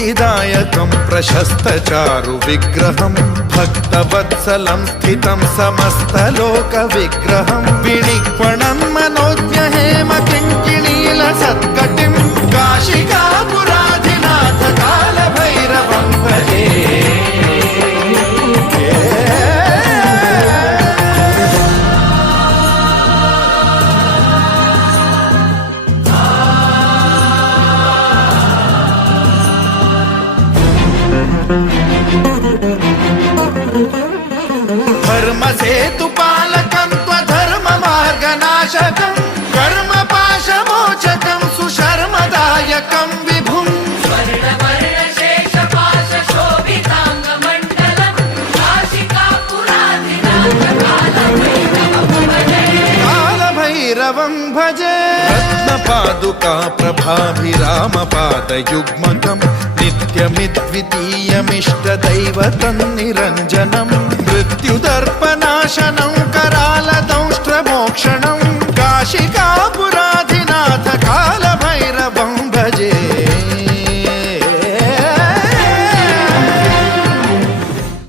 मुक्तिदायकं प्रशस्तचारु विग्रहं भक्तवत्सलं स्थितं समस्तलोकविग्रहं विनिक्वणं मनोज्ञहेम किङ्किणीलसत्कटिं काशिकापुराधिनाथ कालभैरवं भजे। धर्मसेतुपालकं त्वधर्ममार्गनाशकं कर्मपाशमोचकं सुशर्मदायकं विभुं कालभैरवं भजे। रत्नपादुका प्रभाभिरामपादयुग्मकं नित्यमिद्वितीयमिष्टदैवतं निरञ्जनं मृत्युदर्पनाशनं करालदंष्ट्रमोक्षणं